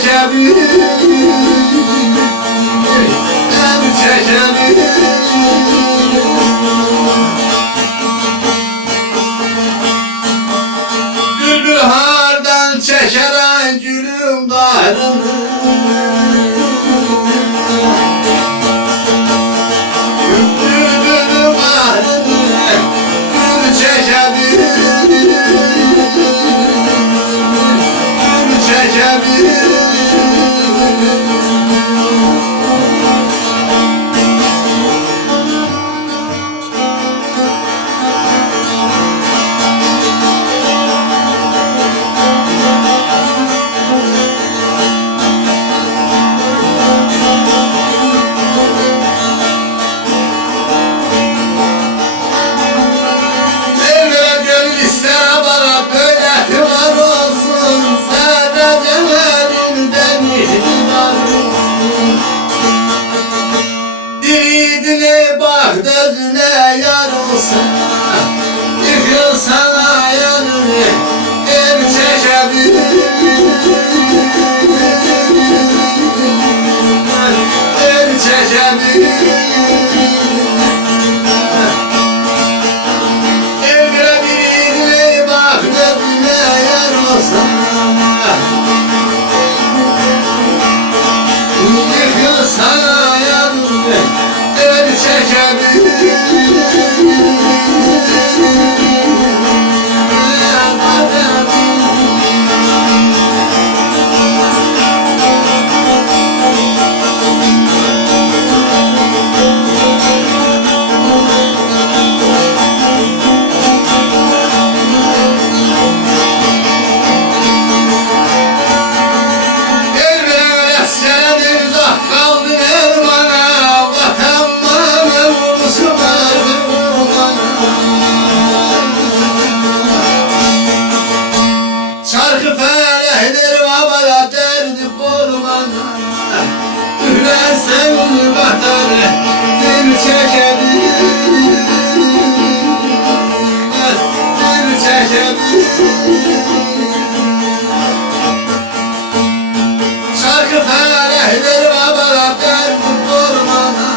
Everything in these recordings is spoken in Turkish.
çekebilir, el çekebilir. Bülbül hardan çeker ay gülüm bağrını. Bülbülün bağrını gül çekebilir, gül çekebilir. Bak gözüne yarılsın, yıkılsan ayarını, el çekebilir, el çekebilir. Evre birine bak gözüne yarılsın, yıkılsan ayarını, el çekebilir. Çarkı felehdir babala derdi bolmana, ülersen vatanı dil çekebilir, dil çekebilir. Çarkı felehdir babala derdi bolmana,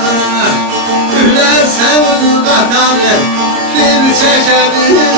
ülersen vatanı dil çekebilir.